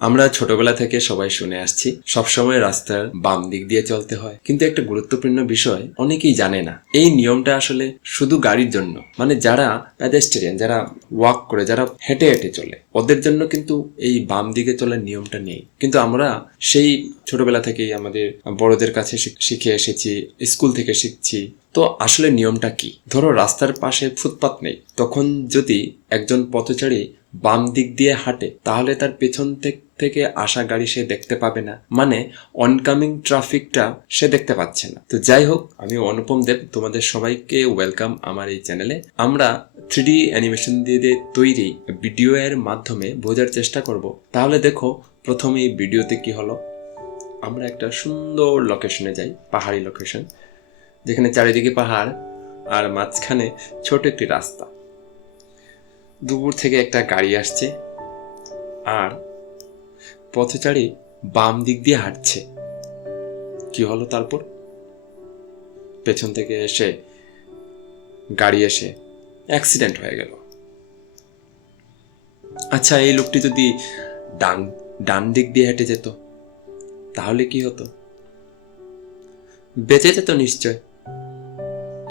আমরা ছোটবেলা থেকে সবাই শুনে আসছি সবসময় রাস্তার বাম দিক দিয়ে চলতে হয়, কিন্তু একটা গুরুত্বপূর্ণ বিষয় অনেকেই জানে না। এই নিয়মটা আসলে শুধু গাড়ির জন্য, মানে যারা প্যাডেস্ট্রিয়ান, যারা ওয়াক করে, যারা হেঁটে হেঁটে চলে, ওদের জন্য কিন্তু এই বাম দিকে চলার নিয়মটা নেই। কিন্তু আমরা সেই ছোটবেলা থেকেই আমাদের বড়দের কাছে শিখে এসেছি, স্কুল থেকে শিখছি। তো আসলে নিয়মটা কি? ধরো রাস্তার পাশে ফুটপাত নেই, তখন যদি একজন পথচারী বাম দিক দিয়ে হাঁটে তাহলে তার পেছন থেকে আসা গাড়ি সে দেখতে পাবে না, মানে অনকামিং ট্রাফিকটা সে দেখতে পাচ্ছে না। তো যাই হোক, আমি অনুপম দেব, তোমাদের সবাইকে ওয়েলকাম আমার এই চ্যানেলে। আমরা 3D অ্যানিমেশন দিয়ে তৈরি ভিডিও এর মাধ্যমে বোঝার চেষ্টা করব। তাহলে দেখো, প্রথমে এই ভিডিওতে কি হলো, আমরা একটা সুন্দর লোকেশনে যাই, পাহাড়ি লোকেশন, যেখানে চারিদিকে পাহাড় আর মাঝখানে ছোট একটি রাস্তা। দূর থেকে একটা গাড়ি আসছে আর পথচারী বাম দিক দিয়ে হাঁটছে। কি হলো তারপর? পেছন থেকে গাড়ি এসে অ্যাক্সিডেন্ট হয়ে গেল। আচ্ছা, এই লোকটি যদি ডান দিক দিয়ে হেঁটে যেত তাহলে কি হতো? বেঁচে যেত নিশ্চয়।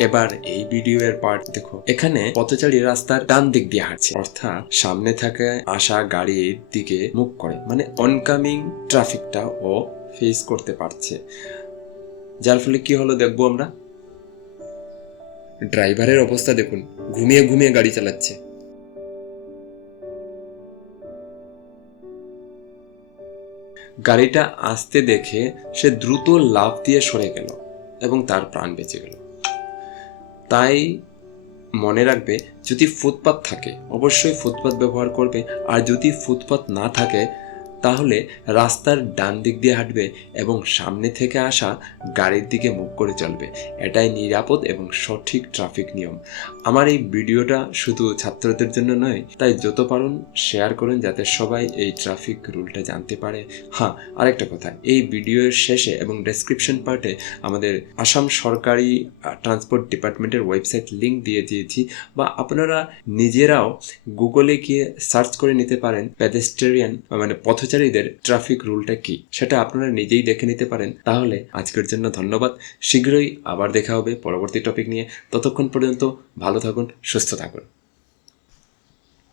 এবার এই ভিডিও এর পার্ট দেখো। এখানে পথচারী রাস্তার ডান দিক দিয়ে হাঁটছে, অর্থাৎ সামনে থেকে আসা গাড়ির দিকে মুখ করে, মানে অনকামিং ট্রাফিকটা ও ফেস করতে পারছে। যার ফলে কি হলো দেখবো আমরা। ড্রাইভারের অবস্থা দেখুন, ঘুমিয়ে ঘুমিয়ে গাড়ি চালাচ্ছে। গাড়িটা আসতে দেখে সে দ্রুত লাফ দিয়ে সরে গেল এবং তার প্রাণ বেঁচে গেল। তাই মনে রাখবে, যদি ফুটপাত থাকে অবশ্যই ফুটপাত ব্যবহার করবে, আর যদি ফুটপাত না থাকে তাহলে রাস্তার ডান দিক দিয়ে হাঁটবে এবং সামনে থেকে আসা গাড়ির দিকে মুখ করে চলবে। এটাই নিরাপদ এবং সঠিক ট্রাফিক নিয়ম। আমার এই ভিডিওটা শুধু ছাত্রদের জন্য নয়, তাই যত পারুন শেয়ার করুন যাতে সবাই এই ট্রাফিক রুলটা জানতে পারে। হ্যাঁ, আরেকটা কথা, এই ভিডিওর শেষে এবং ডেসক্রিপশন পার্টে আমাদের আসাম সরকারি ট্রান্সপোর্ট ডিপার্টমেন্টের ওয়েবসাইট লিঙ্ক দিয়ে দিয়েছি, বা আপনারা নিজেরাও গুগলে গিয়ে সার্চ করে নিতে পারেন পেডেস্ট্রিয়ান মানে পথচারীদের ট্রাফিক রুলটা কি, সেটা আপনারা নিজেই দেখে নিতে পারেন। তাহলে আজকের জন্য ধন্যবাদ। শীঘ্রই আবার দেখা হবে পরবর্তী টপিক নিয়ে। ততক্ষণ পর্যন্ত ভালো থাকুন, সুস্থ থাকুন।